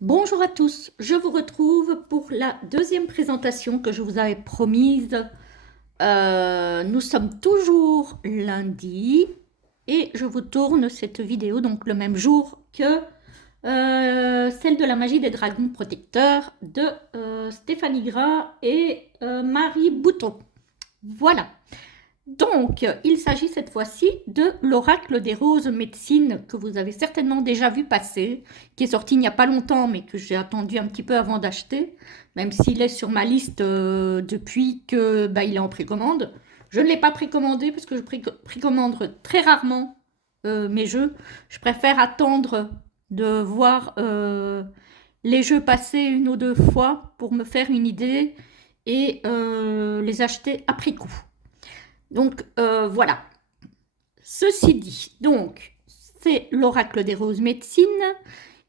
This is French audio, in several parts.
Bonjour à tous, je vous retrouve pour la deuxième présentation que je vous avais promise. Nous sommes toujours lundi et je vous tourne cette vidéo donc le même jour que celle de la magie des dragons protecteurs de Stéphanie Gras et Marie Bouton. Voilà. Donc, il s'agit cette fois-ci de l'oracle des roses médecine que vous avez certainement déjà vu passer, qui est sorti il n'y a pas longtemps, mais que j'ai attendu un petit peu avant d'acheter, même s'il est sur ma liste depuis que il est en précommande. Je ne l'ai pas précommandé parce que je précommande très rarement mes jeux. Je préfère attendre de voir les jeux passer une ou deux fois pour me faire une idée et les acheter après coup. Donc voilà. Ceci dit, donc c'est l'oracle des roses médecine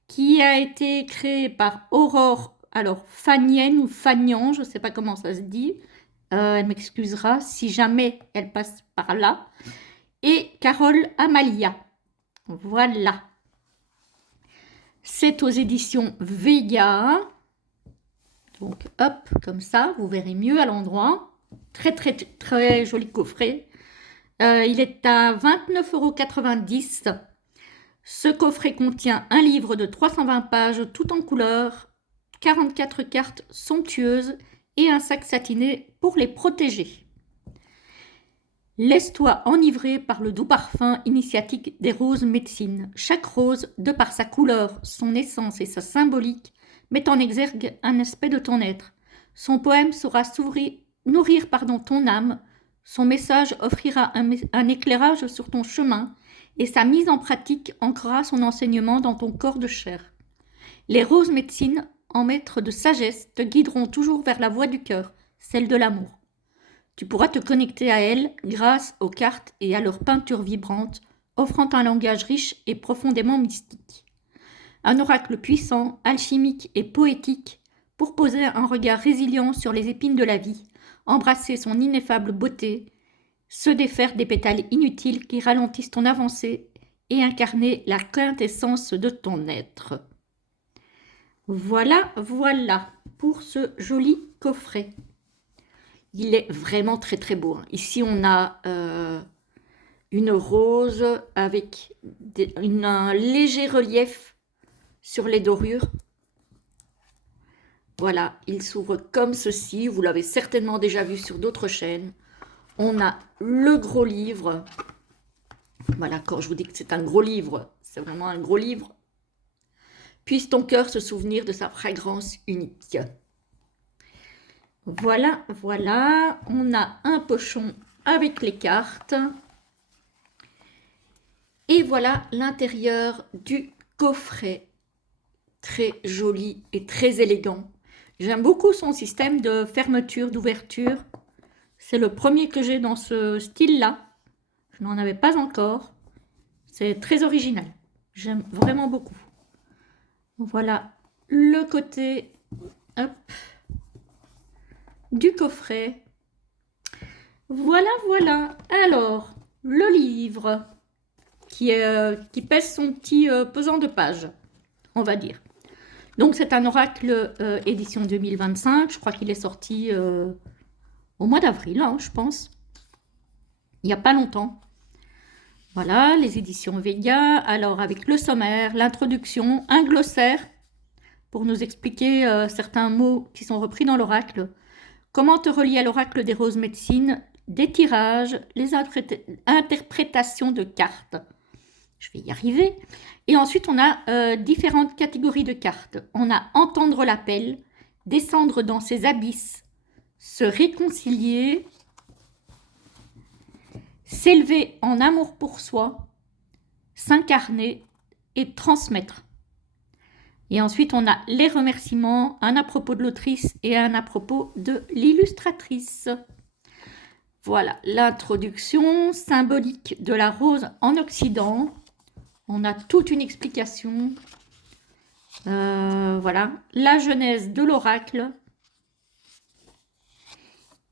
qui a été créé par Aurore, alors Fagnienne ou Fagnan, je ne sais pas comment ça se dit. Elle m'excusera si jamais elle passe par là. Et Carole Amalia. Voilà. C'est aux éditions Vega. Donc hop, comme ça, vous verrez mieux à l'endroit. Très très très joli coffret. Il est à 29,90 €. Ce coffret contient un livre de 320 pages tout en couleur, 44 cartes somptueuses et un sac satiné pour les protéger. Laisse-toi enivrer par le doux parfum initiatique des roses médecine. Chaque rose, de par sa couleur, son essence et sa symbolique, met en exergue un aspect de ton être. Son poème saura nourrir ton âme. Son message offrira un éclairage sur ton chemin et sa mise en pratique ancrera son enseignement dans ton corps de chair. Les roses médecines, en maîtres de sagesse, te guideront toujours vers la voie du cœur, celle de l'amour. Tu pourras te connecter à elles grâce aux cartes et à leur peinture vibrante, offrant un langage riche et profondément mystique. Un oracle puissant, alchimique et poétique pour poser un regard résilient sur les épines de la vie, embrasser son ineffable beauté, se défaire des pétales inutiles qui ralentissent ton avancée et incarner la quintessence de ton être. Voilà, voilà pour ce joli coffret. Il est vraiment très très beau. Ici on a une rose avec un léger relief sur les dorures. Voilà, il s'ouvre comme ceci. Vous l'avez certainement déjà vu sur d'autres chaînes. On a le gros livre. Voilà, quand je vous dis que c'est un gros livre, c'est vraiment un gros livre. Puisse ton cœur se souvenir de sa fragrance unique. Voilà, voilà. On a un pochon avec les cartes. Et voilà l'intérieur du coffret. Très joli et très élégant. J'aime beaucoup son système de fermeture, d'ouverture. C'est le premier que j'ai dans ce style-là. Je n'en avais pas encore. C'est très original. J'aime vraiment beaucoup. Voilà le côté hop, du coffret. Voilà, voilà. Alors, le livre qui pèse son petit pesant de pages, on va dire. Donc, c'est un oracle édition 2025. Je crois qu'il est sorti au mois d'avril, hein, je pense. Il n'y a pas longtemps. Voilà, les éditions Vega. Alors, avec le sommaire, l'introduction, un glossaire pour nous expliquer certains mots qui sont repris dans l'oracle. Comment te relier à l'oracle des roses médecine, des tirages, les interprétations de cartes. Je vais y arriver. Et ensuite, on a différentes catégories de cartes. On a entendre l'appel, descendre dans ses abysses, se réconcilier, s'élever en amour pour soi, s'incarner et transmettre. Et ensuite, on a les remerciements, un à propos de l'autrice et un à propos de l'illustratrice. Voilà, l'introduction symbolique de la rose en Occident. On a toute une explication. Voilà, la genèse de l'oracle.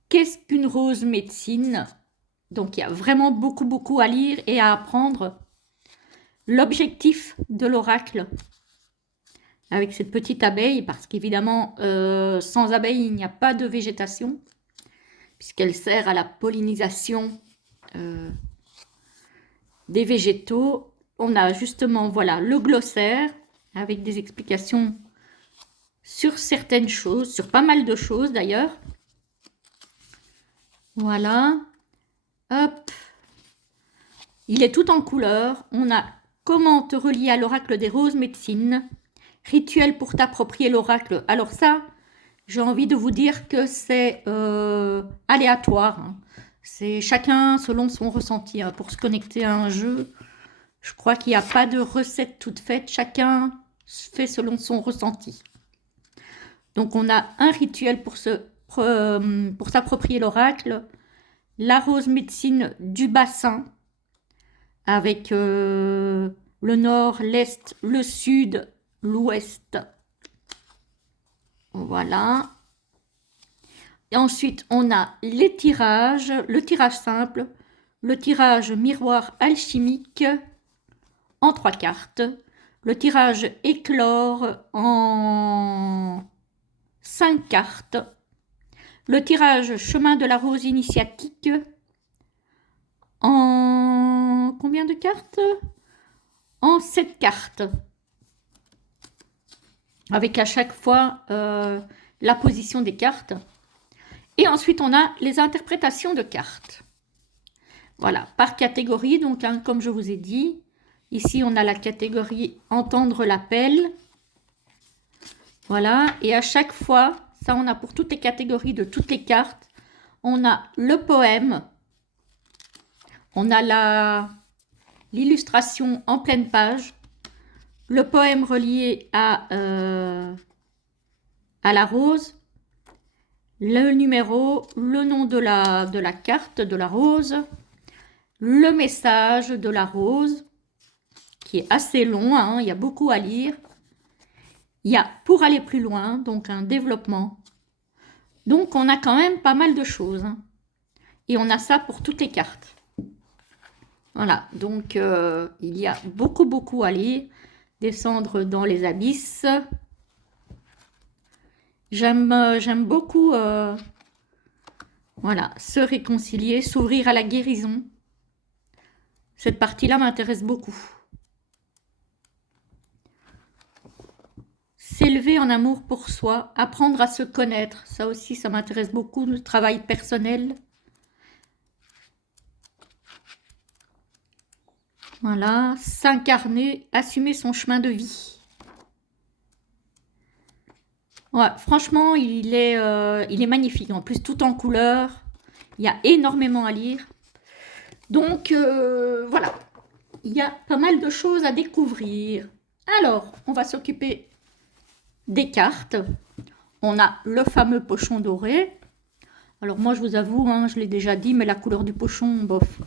Qu'est-ce qu'une rose médecine? Donc, il y a vraiment beaucoup à lire et à apprendre. L'objectif de l'oracle. avec cette petite abeille, parce qu'évidemment, sans abeille, il n'y a pas de végétation, puisqu'elle sert à la pollinisation des végétaux. On a justement, voilà, le glossaire, avec des explications sur certaines choses, sur pas mal de choses d'ailleurs. Voilà. Hop. Il est tout en couleur. On a comment te relier à l'oracle des roses médecines. Rituel pour t'approprier l'oracle. Alors ça, j'ai envie de vous dire que c'est aléatoire. Hein. C'est chacun selon son ressenti. Hein. Pour se connecter à un jeu, je crois qu'il n'y a pas de recette toute faite. Chacun fait selon son ressenti. Donc on a un rituel pour s'approprier l'oracle. La rose médecine du bassin, avec le nord, l'est, le sud, l'ouest. Voilà. Et ensuite, on a les tirages, le tirage simple, le tirage miroir alchimique en 3 cartes, le tirage éclore en 5 cartes, le tirage chemin de la rose initiatique en combien de cartes? En 7 cartes. Avec à chaque fois la position des cartes. Et ensuite, on a les interprétations de cartes. Voilà, par catégorie. Donc, hein, comme je vous ai dit, ici, on a la catégorie entendre l'appel. Voilà, et à chaque fois, ça, on a pour toutes les catégories de toutes les cartes, on a le poème, on a l'illustration en pleine page, le poème relié à la rose, le numéro, le nom de la carte de la rose, le message de la rose, qui est assez long, hein, il y a beaucoup à lire. Il y a pour aller plus loin, donc un développement. Donc on a quand même pas mal de choses. Hein. Et on a ça pour toutes les cartes. Voilà, donc il y a beaucoup à lire. Descendre dans les abysses. J'aime beaucoup voilà, se réconcilier, s'ouvrir à la guérison. Cette partie-là m'intéresse beaucoup. S'élever en amour pour soi, apprendre à se connaître. Ça aussi, ça m'intéresse beaucoup, le travail personnel. Voilà, s'incarner, assumer son chemin de vie. Ouais, franchement, il est magnifique. En plus, tout en couleur. Il y a énormément à lire. Donc, voilà. Il y a pas mal de choses à découvrir. Alors, on va s'occuper des cartes. On a le fameux pochon doré. Alors, moi, je vous avoue, hein, je l'ai déjà dit, mais la couleur du pochon, bof.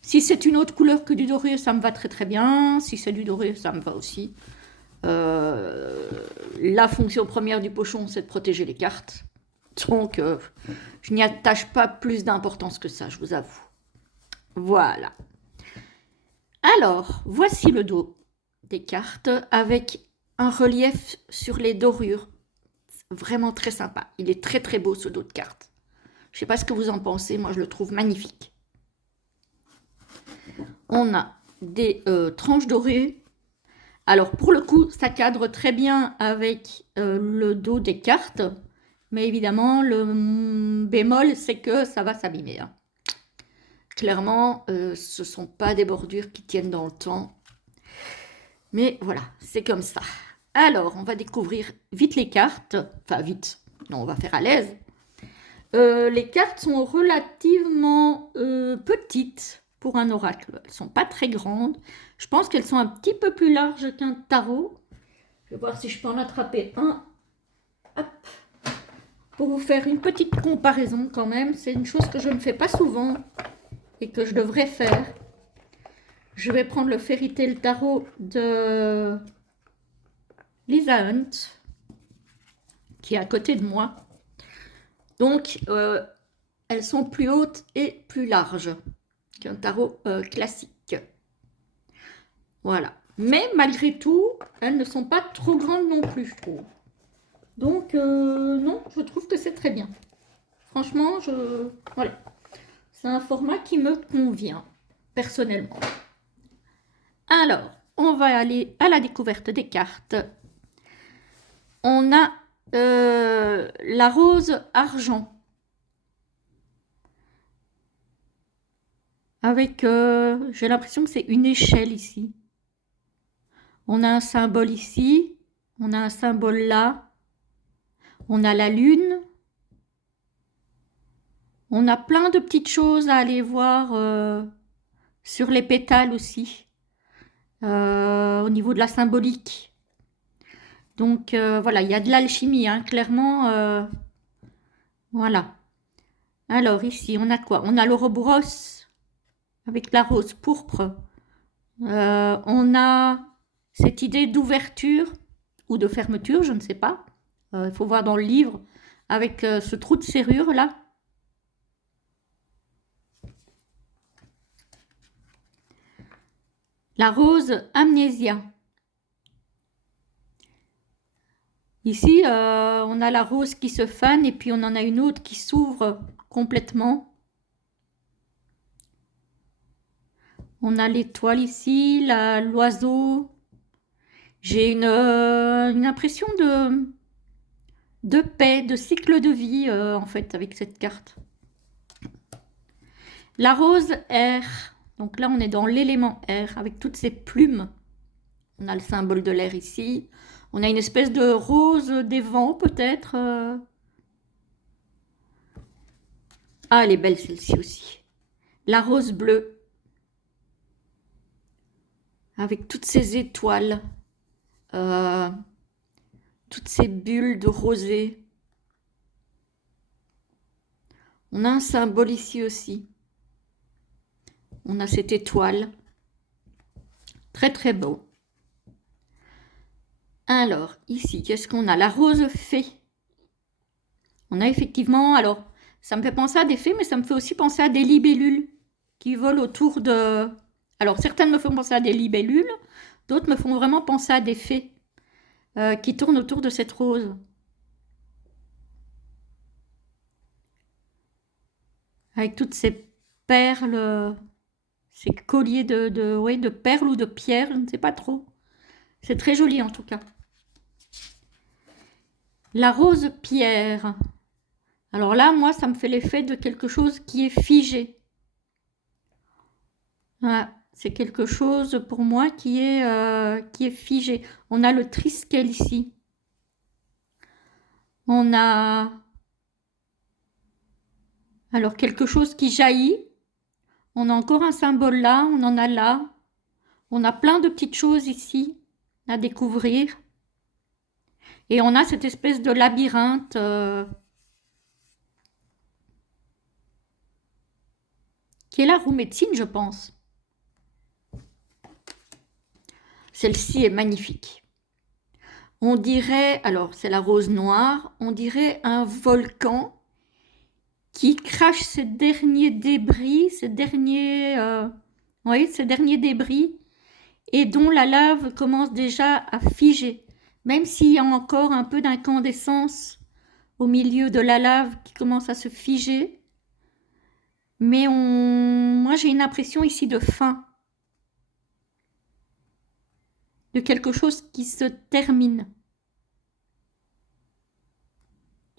Si c'est une autre couleur que du doré, ça me va très bien. Si c'est du doré, ça me va aussi. La fonction première du pochon, c'est de protéger les cartes. Donc, je n'y attache pas plus d'importance que ça, je vous avoue. Voilà. Alors, voici le dos des cartes avec un relief sur les dorures. Vraiment très sympa. Il est très beau ce dos de cartes. Je ne sais pas ce que vous en pensez, moi je le trouve magnifique. On a des tranches dorées. Alors pour le coup, ça cadre très bien avec le dos des cartes. Mais évidemment, le bémol, c'est que ça va s'abîmer. Hein. Clairement, ce ne sont pas des bordures qui tiennent dans le temps. Mais voilà, c'est comme ça. Alors, on va découvrir vite les cartes. Enfin, vite. Non, on va faire à l'aise. Les cartes sont relativement petites pour un oracle. Elles ne sont pas très grandes. Je pense qu'elles sont un petit peu plus larges qu'un tarot. Je vais voir si je peux en attraper un. Hop. Pour vous faire une petite comparaison quand même. C'est une chose que je ne fais pas souvent et que je devrais faire. Je vais prendre le Fairy Tail Tarot de Lisa Hunt, qui est à côté de moi. Donc, elles sont plus hautes et plus larges qu'un tarot classique. Voilà. Mais malgré tout, elles ne sont pas trop grandes non plus, je trouve. Donc, non, je trouve que c'est très bien. Franchement, voilà. C'est un format qui me convient, personnellement. Alors, on va aller à la découverte des cartes. On a la rose argent. Avec, j'ai l'impression que c'est une échelle ici. On a un symbole ici. On a un symbole là. On a la lune. On a plein de petites choses à aller voir sur les pétales aussi. Au niveau de la symbolique. Donc voilà, il y a de l'alchimie, hein, clairement. Voilà. Alors ici, on a quoi? On a l'ouroboros avec la rose pourpre. On a cette idée d'ouverture ou de fermeture, je ne sais pas. Il faut voir dans le livre avec ce trou de serrure là. La rose amnésia. Ici, on a la rose qui se fane et puis on en a une autre qui s'ouvre complètement. On a l'étoile ici, l'oiseau. J'ai une impression de paix, de cycle de vie en fait avec cette carte. La rose air. Donc là, on est dans l'élément air avec toutes ces plumes. On a le symbole de l'air ici. On a une espèce de rose des vents peut-être. Ah, elle est belle celle-ci aussi. La rose bleue. Avec toutes ces étoiles. Toutes ces bulles de rosée. On a un symbole ici aussi. On a cette étoile. Très très beau. Alors, ici, qu'est-ce qu'on a? La rose fée. On a effectivement, alors, ça me fait penser à des fées, mais ça me fait aussi penser à des libellules qui volent autour de... Alors, certaines me font penser à des libellules, d'autres me font vraiment penser à des fées qui tournent autour de cette rose. Avec toutes ces perles, ces colliers ouais, de perles ou de pierres, je ne sais pas trop. C'est très joli en tout cas. La rose pierre. Alors là, moi, ça me fait l'effet de quelque chose qui est figé. Voilà, c'est quelque chose pour moi qui est figé. On a le triskel ici. On a alors quelque chose qui jaillit. On a encore un symbole là, on en a là. On a plein de petites choses ici à découvrir. Et on a cette espèce de labyrinthe qui est la roue médecine, je pense. Celle-ci est magnifique. On dirait, alors c'est la rose noire, on dirait un volcan qui crache ses derniers débris, ces derniers débris, et dont la lave commence déjà à figer. Même s'il y a encore un peu d'incandescence au milieu de la lave qui commence à se figer. Mais moi j'ai une impression ici de fin. De quelque chose qui se termine.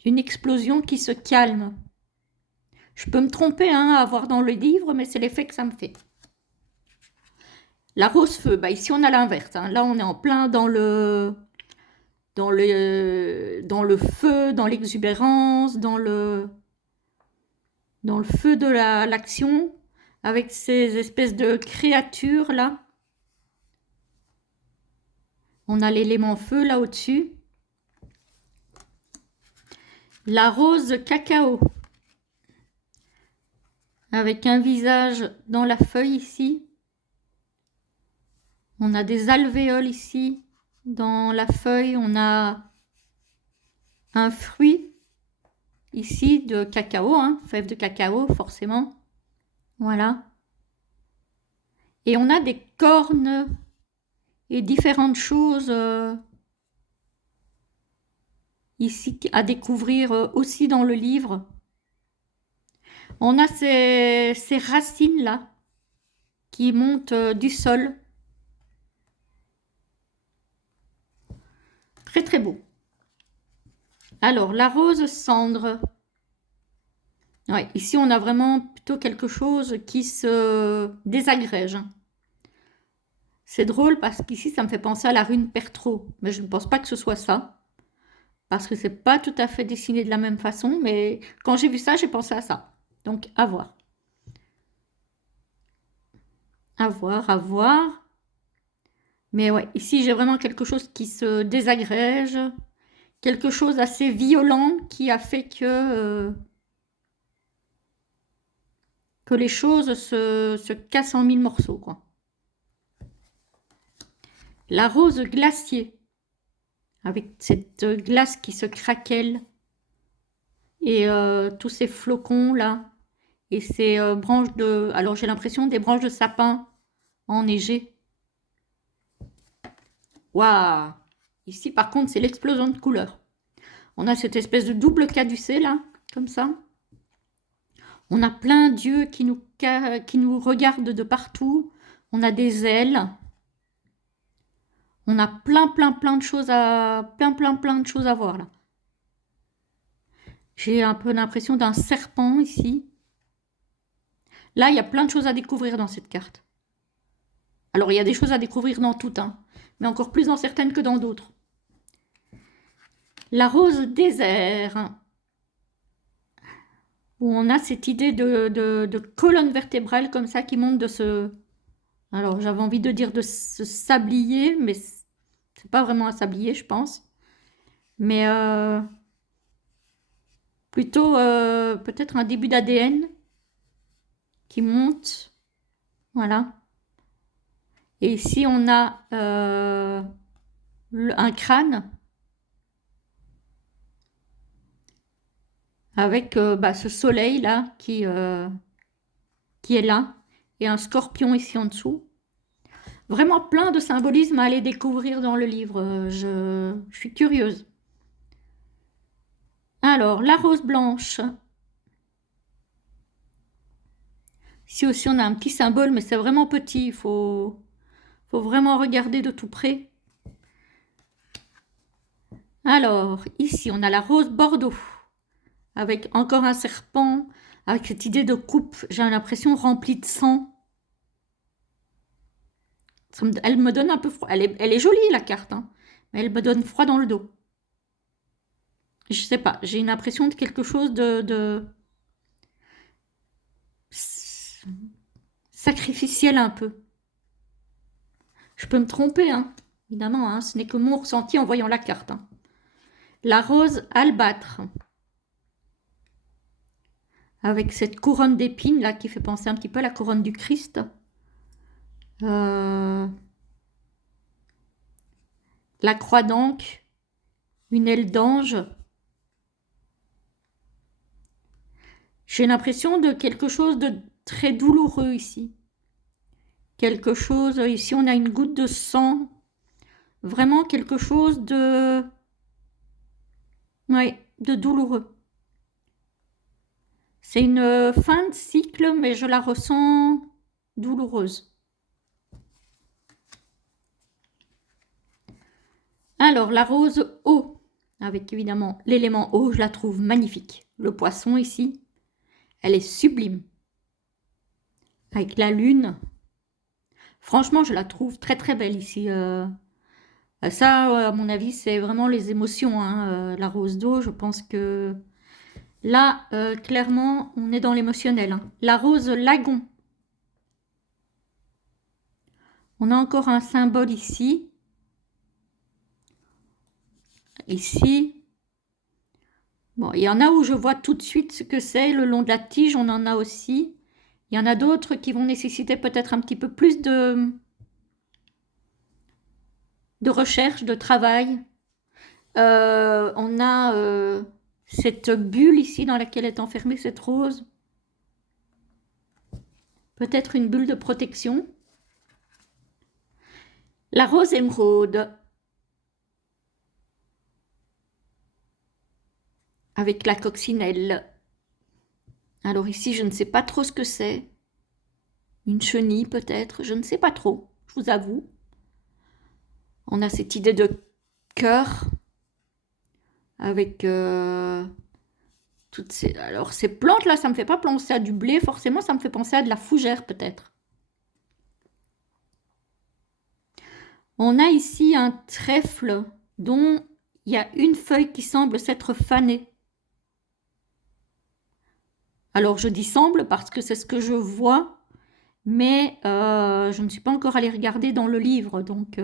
Une explosion qui se calme. Je peux me tromper à voir dans le livre, mais c'est l'effet que ça me fait. La rose feu, bah ici on a l'inverse. Là on est en plein dans le feu, dans l'exubérance, dans le feu de l'action, avec ces espèces de créatures là. On a l'élément feu là au-dessus. La rose cacao. Avec un visage dans la feuille ici. On a des alvéoles ici. Dans la feuille, on a un fruit ici de cacao, fève de cacao forcément. Voilà. Et on a des cornes et différentes choses ici à découvrir aussi dans le livre. On a ces racines-là qui montent du sol. Très très beau. Alors, la rose cendre. Ouais, ici, on a vraiment plutôt quelque chose qui se désagrège. C'est drôle parce qu'ici, ça me fait penser à la rune Pertro. Mais je ne pense pas que ce soit ça. Parce que c'est pas tout à fait dessiné de la même façon. Mais quand j'ai vu ça, j'ai pensé à ça. Donc, à voir. À voir, à voir. Mais ouais, ici, j'ai vraiment quelque chose qui se désagrège. Quelque chose assez violent qui a fait que les choses se cassent en mille morceaux, quoi. La rose glacier, avec cette glace qui se craquelle, et tous ces flocons là, et ces branches de... Alors j'ai l'impression des branches de sapin enneigées. Waouh! Ici par contre c'est l'explosion de couleurs. On a cette espèce de double caducée là, comme ça. On a plein d'yeux qui nous regardent de partout. On a des ailes. On a plein de choses plein de choses à voir là. J'ai un peu l'impression d'un serpent ici. Là, il y a plein de choses à découvrir dans cette carte. Alors, il y a des choses à découvrir dans toutes, hein, mais encore plus dans certaines que dans d'autres. La rose désert, où on a cette idée de colonne vertébrale comme ça qui monte de ce... Alors, j'avais envie de dire de ce sablier, mais c'est pas vraiment un sablier, je pense. Mais plutôt peut-être un début d'ADN qui monte. Voilà. Et ici, on a un crâne avec ce soleil-là qui est là et un scorpion ici en dessous. Vraiment plein de symbolisme à aller découvrir dans le livre. Je suis curieuse. Alors, la rose blanche. Ici aussi, on a un petit symbole, mais c'est vraiment petit. Il faut vraiment regarder de tout près. Alors, ici, on a la rose bordeaux, avec encore un serpent, avec cette idée de coupe, j'ai l'impression remplie de sang. Elle me donne un peu froid. Elle est jolie, la carte, hein, mais elle me donne froid dans le dos. Je sais pas, j'ai une impression de quelque chose de sacrificiel un peu. Je peux me tromper, hein, évidemment, hein, ce n'est que mon ressenti en voyant la carte. Hein. La rose albâtre, avec cette couronne d'épines là qui fait penser un petit peu à la couronne du Christ. La croix d'Ancre, une aile d'ange. J'ai l'impression de quelque chose de très douloureux ici. Quelque chose, ici on a une goutte de sang. Vraiment quelque chose de... Ouais, de douloureux. C'est une fin de cycle, mais je la ressens douloureuse. Alors, la rose eau, avec évidemment l'élément eau, je la trouve magnifique. Le poisson ici, elle est sublime. Avec la lune. Franchement, je la trouve très très belle ici. Ça, à mon avis, c'est vraiment les émotions. Hein. La rose d'eau, je pense que là, clairement, on est dans l'émotionnel. Hein. La rose lagon. On a encore un symbole ici. Ici. Bon, il y en a où je vois tout de suite ce que c'est. Le long de la tige, on en a aussi. Il y en a d'autres qui vont nécessiter peut-être un petit peu plus de recherche, de travail. On a cette bulle ici dans laquelle est enfermée cette rose. Peut-être une bulle de protection. La rose émeraude, avec la coccinelle. Alors ici, je ne sais pas trop ce que c'est. Une chenille peut-être, je ne sais pas trop, je vous avoue. On a cette idée de cœur avec toutes ces... Alors ces plantes-là, ça ne me fait pas penser à du blé, forcément ça me fait penser à de la fougère peut-être. On a ici un trèfle dont il y a une feuille qui semble s'être fanée. Alors je dis semble parce que c'est ce que je vois, mais je ne suis pas encore allée regarder dans le livre, donc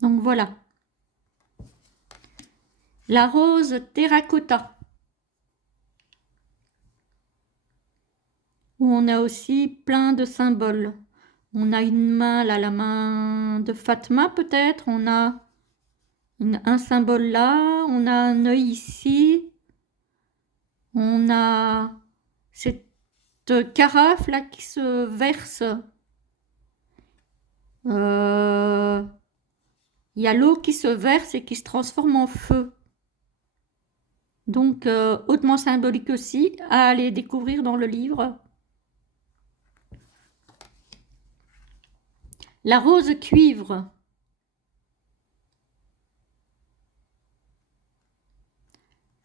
voilà. La rose terracotta, où on a aussi plein de symboles. On a une main là, la main de Fatma peut-être, on a un symbole là, on a un œil ici, on a cette carafe là qui se verse. Il y a l'eau qui se verse et qui se transforme en feu. Donc hautement symbolique aussi, à aller découvrir dans le livre. La rose cuivre.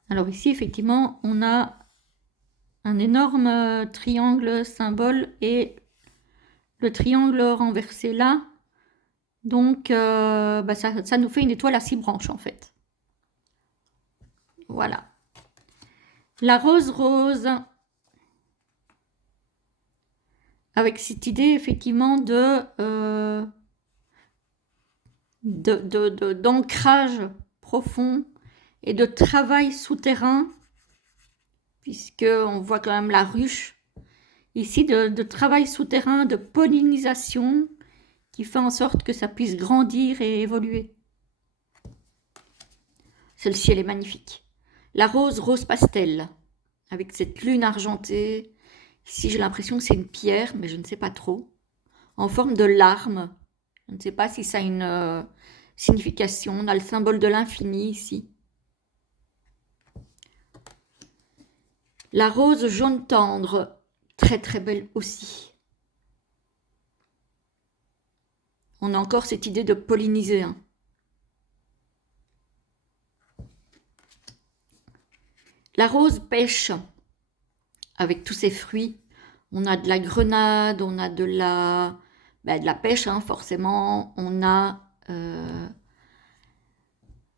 Alors ici, effectivement, on a un énorme triangle symbole et le triangle renversé là. Donc, ça nous fait une étoile à 6 branches, en fait. Voilà. La rose rose. Avec cette idée, effectivement, d'ancrage profond et de travail souterrain, puisqu'on voit quand même la ruche. Ici, de travail souterrain, de pollinisation, qui fait en sorte que ça puisse grandir et évoluer. Celle-ci, elle est magnifique. La rose, rose pastel, avec cette lune argentée. Ici, j'ai l'impression que c'est une pierre, mais je ne sais pas trop. En forme de larme. Je ne sais pas si ça a une signification. On a le symbole de l'infini ici. La rose jaune tendre, très très belle aussi. On a encore cette idée de polliniser. Hein. La rose pêche, avec tous ses fruits. On a de la grenade, on a de la pêche, hein, forcément. On a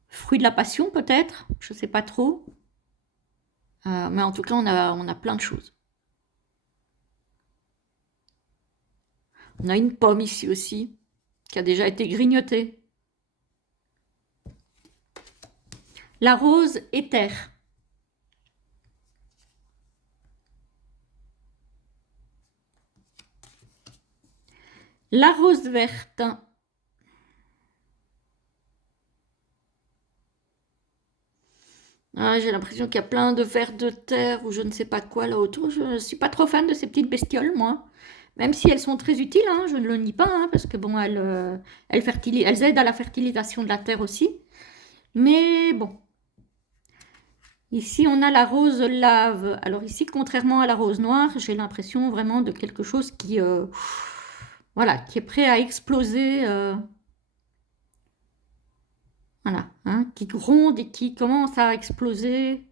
fruit de la passion peut-être, je ne sais pas trop. Mais en tout cas, on a plein de choses. On a une pomme ici aussi, qui a déjà été grignotée. La rose éther. La rose verte. Ah, j'ai l'impression qu'il y a plein de vers de terre ou je ne sais pas quoi là autour. Je ne suis pas trop fan de ces petites bestioles, moi. Même si elles sont très utiles, hein, je ne le nie pas, hein, parce que bon, elles aident à la fertilisation de la terre aussi. Mais bon. Ici, on a la rose lave. Alors ici, contrairement à la rose noire, j'ai l'impression vraiment de quelque chose qui, voilà, qui est prêt à exploser. Voilà, hein, qui gronde et qui commence à exploser.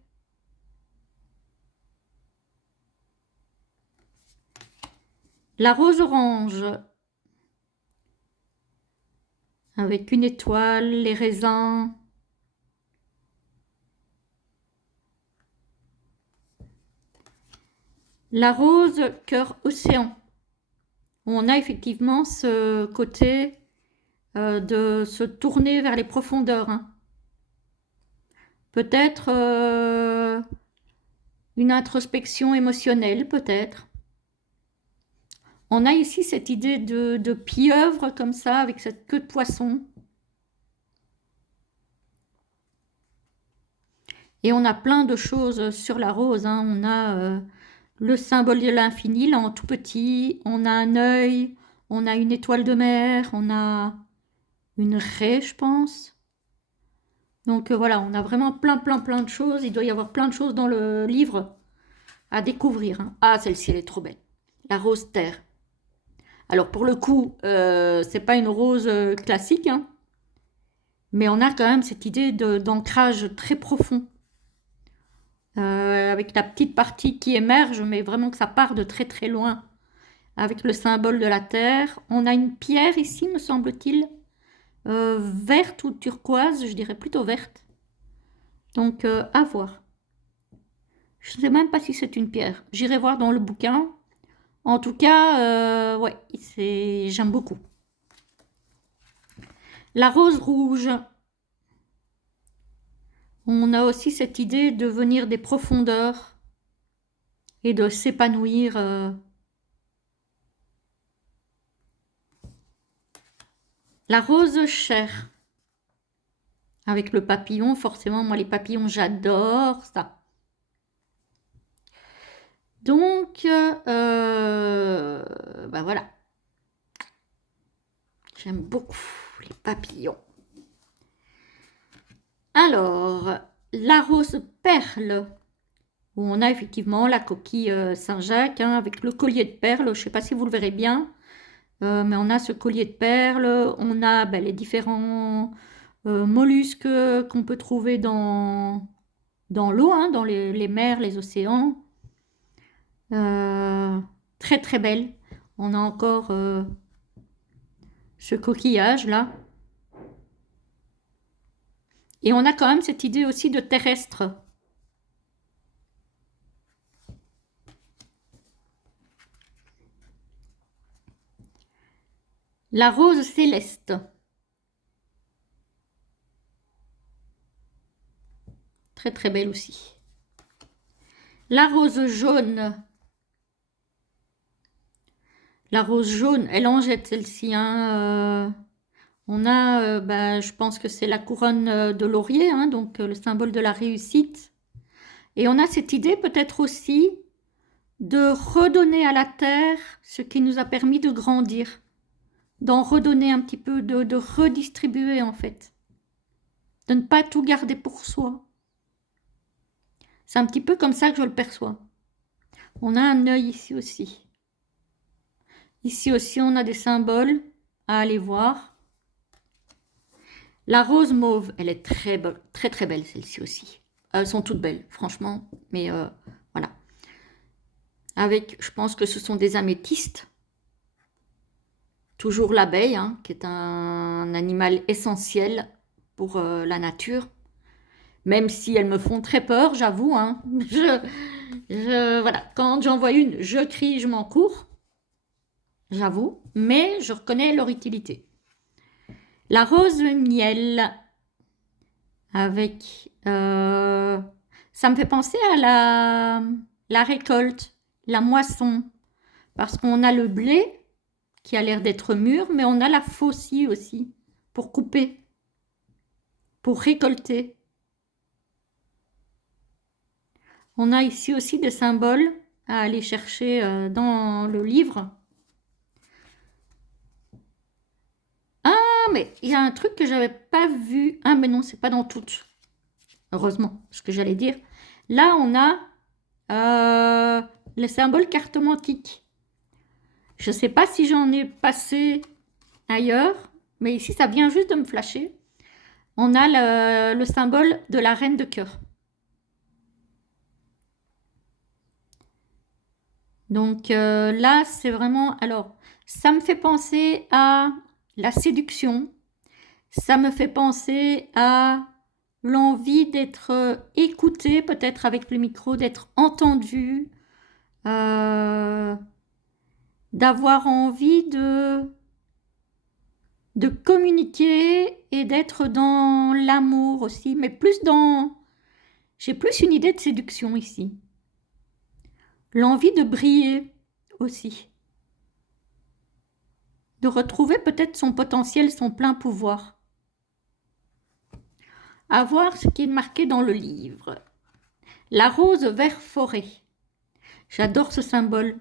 La rose orange, avec une étoile, les raisins. La rose cœur océan. On a effectivement ce côté de se tourner vers les profondeurs. Hein. Peut-être une introspection émotionnelle, peut-être. On a ici cette idée de pieuvre comme ça, avec cette queue de poisson. Et on a plein de choses sur la rose. Hein. On a le symbole de l'infini, là en tout petit. On a un œil, On a une étoile de mer, on a une raie, je pense. Donc voilà, on a vraiment plein de choses. Il doit y avoir plein de choses dans le livre à découvrir, hein. Ah, celle-ci, elle est trop belle. La rose terre. Alors pour le coup, c'est pas une rose classique, hein, mais on a quand même cette idée d'ancrage très profond. Avec la petite partie qui émerge, mais vraiment que ça part de très loin, avec le symbole de la terre. On a une pierre ici, me semble-t-il, verte ou turquoise, je dirais plutôt verte. Donc à voir. Je ne sais même pas si c'est une pierre. J'irai voir dans le bouquin. En tout cas, ouais, j'aime beaucoup. La rose rouge. On a aussi cette idée de venir des profondeurs et de s'épanouir. La rose chair. Avec le papillon, forcément, moi les papillons, j'adore ça. Donc, ben voilà. J'aime beaucoup les papillons. Alors, la rose perle, où on a effectivement la coquille Saint-Jacques, hein, avec le collier de perles. Je ne sais pas si vous le verrez bien, mais on a ce collier de perles. On a les différents mollusques qu'on peut trouver dans l'eau, hein, dans les mers, les océans. Très belle. On a encore ce coquillage là. Et on a quand même cette idée aussi de terrestre. La rose céleste. Très belle aussi. La rose jaune. La rose jaune, elle en jette celle-ci, hein. On a, je pense que c'est la couronne de laurier, hein, donc le symbole de la réussite. Et on a cette idée peut-être aussi de redonner à la terre ce qui nous a permis de grandir, d'en redonner un petit peu, de redistribuer en fait, de ne pas tout garder pour soi. C'est un petit peu comme ça que je le perçois. On a un œil ici aussi. Ici aussi, on a des symboles à aller voir. La rose mauve, elle est très belle celle-ci aussi. Elles sont toutes belles, franchement, mais voilà. Avec, je pense que ce sont des améthystes. Toujours l'abeille, hein, qui est un animal essentiel pour la nature. Même si elles me font très peur, j'avoue, hein. Voilà, quand j'en vois une, je crie, je m'en cours. J'avoue, mais je reconnais leur utilité. La rose miel, avec... ça me fait penser à la récolte, la moisson, parce qu'on a le blé qui a l'air d'être mûr, mais on a la faucille aussi, pour couper, pour récolter. On a ici aussi des symboles à aller chercher dans le livre. Ah, mais il y a un truc que j'avais pas vu. Ah, mais non, c'est pas dans toutes. Heureusement, ce que j'allais dire. Là, on a le symbole cartomantique. Je ne sais pas si j'en ai passé ailleurs, mais ici, ça vient juste de me flasher. On a le symbole de la reine de cœur. Donc là, c'est vraiment... Alors, ça me fait penser à la séduction. Ça me fait penser à l'envie d'être écouté, peut-être avec le micro, d'être entendu, d'avoir envie de communiquer et d'être dans l'amour aussi, mais plus dans... J'ai plus une idée de séduction ici. L'envie de briller aussi. De retrouver peut-être son potentiel, son plein pouvoir. À voir ce qui est marqué dans le livre. La rose vert forêt. J'adore ce symbole.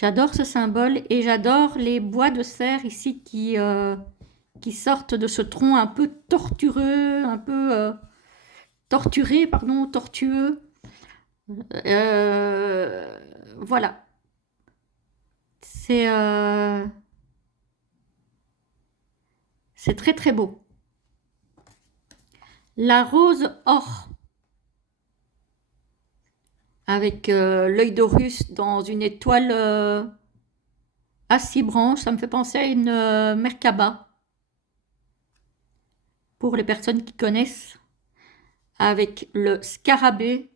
J'adore ce symbole et j'adore les bois de cerf ici qui sortent de ce tronc un peu tortueux, un peu torturé, pardon, tortueux. Voilà. C'est très très beau. La rose or, avec l'œil d'Horus dans une étoile à 6 branches, ça me fait penser à une Merkaba, pour les personnes qui connaissent, avec le scarabée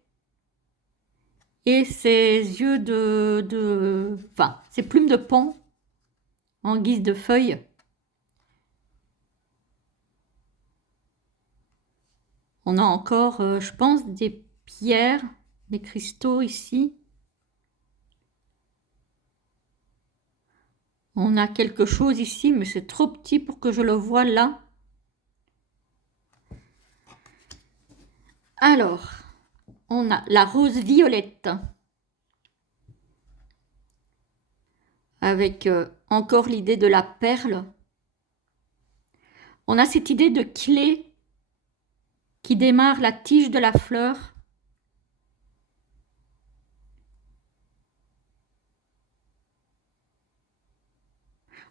et ses yeux enfin, ses plumes de paon en guise de feuilles. On a encore, je pense, des pierres, des cristaux ici. On a quelque chose ici, mais c'est trop petit pour que je le voie là. Alors, on a la rose violette. Avec encore l'idée de la perle. On a cette idée de clé qui démarre la tige de la fleur.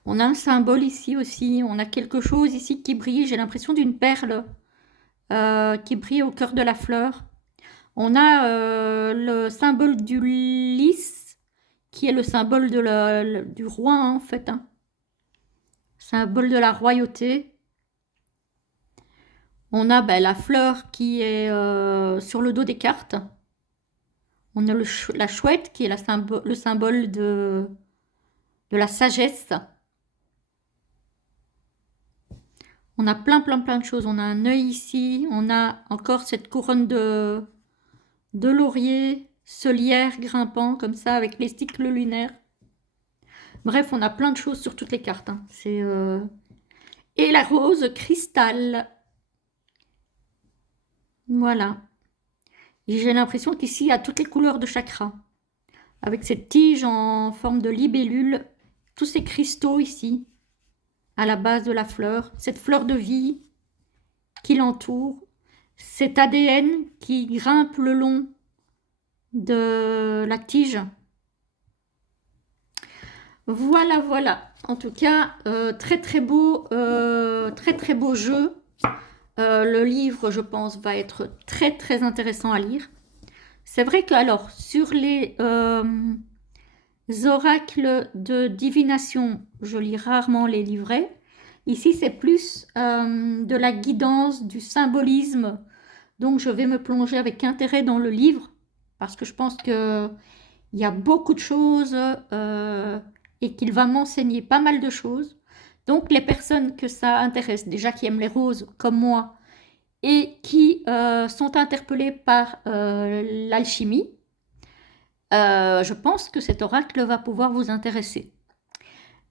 On a un symbole ici aussi, on a quelque chose ici qui brille, j'ai l'impression d'une perle qui brille au cœur de la fleur. On a le symbole du lys, qui est le symbole du roi hein, en fait. Hein. Symbole de la royauté. On a la fleur qui est sur le dos des cartes. On a la chouette qui est le symbole de la sagesse. On a plein de choses. On a un œil ici. On a encore cette couronne de laurier, ce lierre grimpant comme ça avec les cycles lunaires. Bref, on a plein de choses sur toutes les cartes. Hein. Et la rose cristal. Voilà. J'ai l'impression qu'ici, il y a toutes les couleurs de chakra. Avec cette tige en forme de libellule, tous ces cristaux ici, à la base de la fleur, cette fleur de vie qui l'entoure, cet ADN qui grimpe le long de la tige. Voilà, voilà. En tout cas, très beau jeu. Le livre, je pense, va être très intéressant à lire. C'est vrai que, alors, sur les oracles de divination, je lis rarement les livrets. Ici, c'est plus de la guidance, du symbolisme. Donc, je vais me plonger avec intérêt dans le livre parce que je pense qu'il y a beaucoup de choses et qu'il va m'enseigner pas mal de choses. Donc, les personnes que ça intéresse, déjà qui aiment les roses comme moi, et qui sont interpellées par l'alchimie, je pense que cet oracle va pouvoir vous intéresser.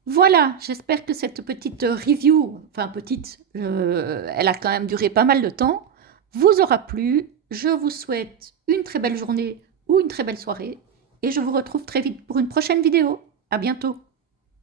Voilà, j'espère que cette petite review, enfin petite, elle a quand même duré pas mal de temps, vous aura plu. Je vous souhaite une très belle journée ou une très belle soirée et je vous retrouve très vite pour une prochaine vidéo. À bientôt.